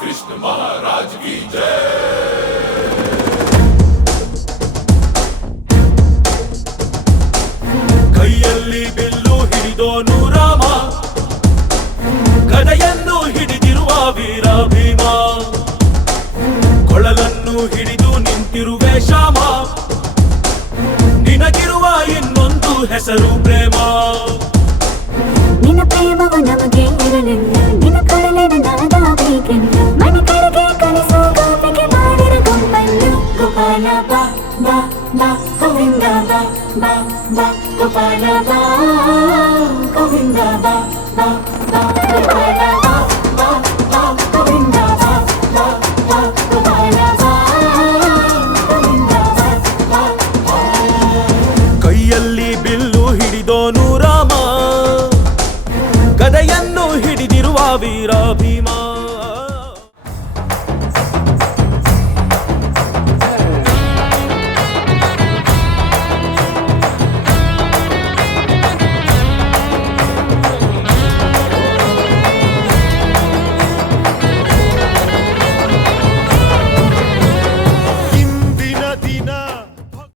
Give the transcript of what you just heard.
कृष्ण महाराज की जय। ಕೈಯಲ್ಲಿ ಬಿಲ್ಲು ಹಿಡಿದೋನು ರಾಮ, ಗದೆಯನ್ನು ಹಿಡಿದಿರುವ ವೀರ ಭೀಮ, ಕೊಳಲನ್ನು ಹಿಡಿದು ನಿಂತಿರುವೆ ಶ್ಯಾಮ, ನಿನಗಿರುವ ಇನ್ನೊಂದು ಹೆಸರು ಪ್ರೇಮ. ನಿನ್ನ ಪ್ರೇಮವು ನಮಗೆ ಇರಲಿಲ್ಲ, ನಿನ್ನ ಕೊಳಲಿನ ನಾದ ಬೇಕೆಂದು ಮನೆ ಕಡೆಗೆ ಕಳಿಸೋ ಗೋಪಿಗೆ ಮಾಡಿರ ಗೊಂಬನ್ನು. ಗೋಪಾಲ ಬಾ ಬಾ ಬಾ ಗೋವಿಂದ ಬಾ ಬಾ ಬಾ ಗೋಪಾಲ ಬಾ ಗೋವಿಂದ ಬಾ ಬಾ ಬಾ ಗೋಪಾಲ